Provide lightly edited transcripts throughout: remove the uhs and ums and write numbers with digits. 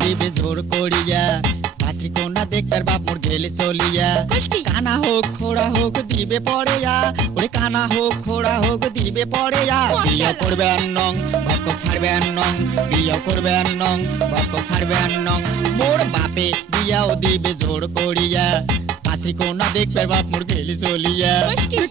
দিবে জোর করিয়া পাত্রী কন্যা দেখতার বাপ মোর গেলে চলিয়া কানা হোক খোড়া হোক দিবে পড়েয়া ওরে কানা হোক খোড়া হোক দিবে পড়েয়া বিয়ে করবে নং ভক্ত ছাড়বে নং বিয়ে করবে নং ভক্ত ছাড়বে নং মোর বাপে বিয়াও দিবে জোর করিয়া পাত্রী কন্যা দেখবে বাপ মোর গেলি চলিয়া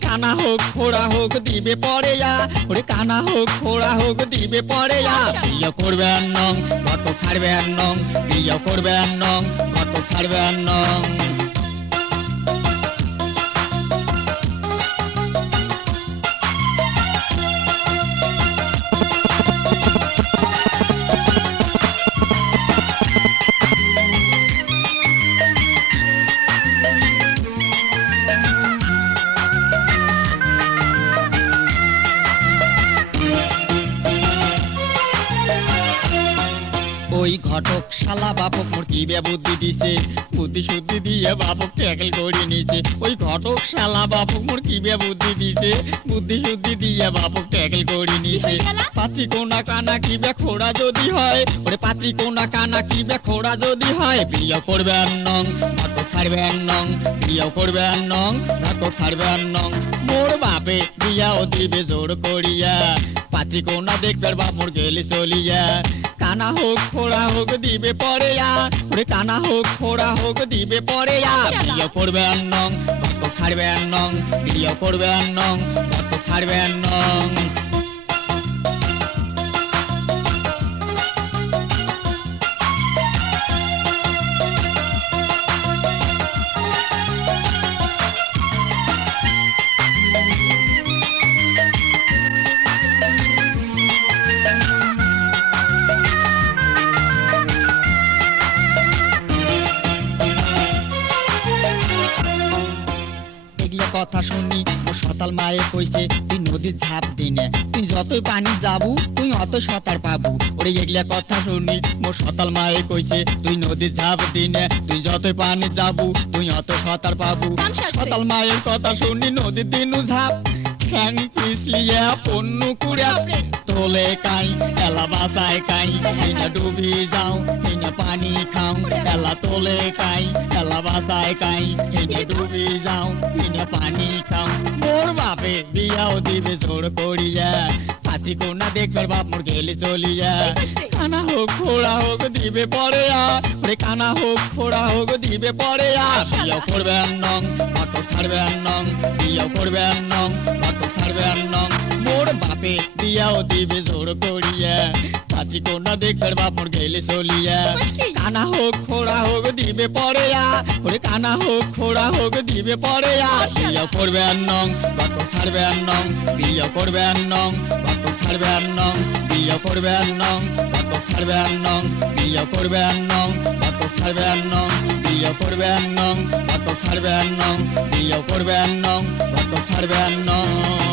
কানা হোক খোড়া হোক দিবে পড়েয়া ওরে কানা হোক খোড়া হোক দিবে পড়েয়া বিয়ে করবে নং ভক্ত ছাড়বে নং বিয়ে করবে নং ভক্ত ছাড়বে নং ওই ঘটক শালা বাপক মোর কি বুদ্ধি দিছে বুদ্ধি শুদ্ধি দিয়ে বাপক ট্যাকেল করে নিছে ওই ঘটক শালা বাপক মোর কি বুদ্ধি দিছে বুদ্ধি শুদ্ধি দিয়ে বাপক ট্যাকেল করে নিছে পাত্রী কোনা কানা কি খোড়া যদি হয় ওরে পাত্রী কোনা কানা কি খোড়া যদি হয় বিয়ে করবে নং ঘটক ছাড়বে নং বিয়ে করবে নং ঘটক ছাড়বে নং মোর বাপে বিয়াও দিবে জোর করিয়া পাত্রী কোনা দেখবে বাপ মোর গেলে চলিয়া কানা হোক খোড়া হোক দিবে পড়েয়া ওরে কানা হোক খোড়া হোক দিবে পড়েয়া বিয়ে করবে নং ঘটক ছাড়বে নং বিয়ে করবে নং ঘটক ছাড়বে নং কথা শুনি ও সতাল মায়ে কইছে তুই নদীর ঝাঁপ দিনে তুই যতই পানি যাবু তুই অত সাঁতার পাবু ওরে এগুলা কথা শুনি মোর সতাল মায়ে কইছে তুই নদীর ঝাঁপ দিনে তুই যতই পানি যাবু তুই অত সাঁতার পাবু সতাল মায়ের কথা শুনি নদীর দিনু ঝাঁপ ঠ্যাং পিছলিয়া পন্নু কুড়া তোলে কাই এলা বাসায় কাই হিনা ডুবি যাও হিনা পানি খাও এলা তোলে কাই এলা বাসায় কাই হিনা ডুবি যাও হিনা পানি খাও মোর বাপে বিয়াও দিবে জোর করিয়া পাত্রী কন্যা দেখবে বাপ মোর গেলে চলিয়া কানা হোক খোড়া হোক দিবে পড়েয়া ওরে কানা হোক খোড়া হোক দিবে পড়েয়া বিয়ে করবে নং ঘটক ছাড়বে নং বিয়ে করবে নং ঘটক ছাড়বে নং মোর বাপে বিয়াও দিবে জোর করিয়া পাত্রী কন্যা দেখবে বাপ মোর গেলে চলিয়া কানা হোক খোড়া হোক দিবে পড়েয়া ওরে কানা হোক খোড়া হোক দিবে পড়েয়া বিয়ে করবে নং ঘটক ছাড়বে নং বিয়ে করবে নং ঘটক ছাড়বে নং বিয়ে করবে নং ঘটক ছাড়বে নং বিয়ে করবে নং ঘটক ছাড়বে নং বিয়ে করবে নং ঘটক ছাড়বে নং বিয়ে করবে নং ঘটক ছাড়বে নং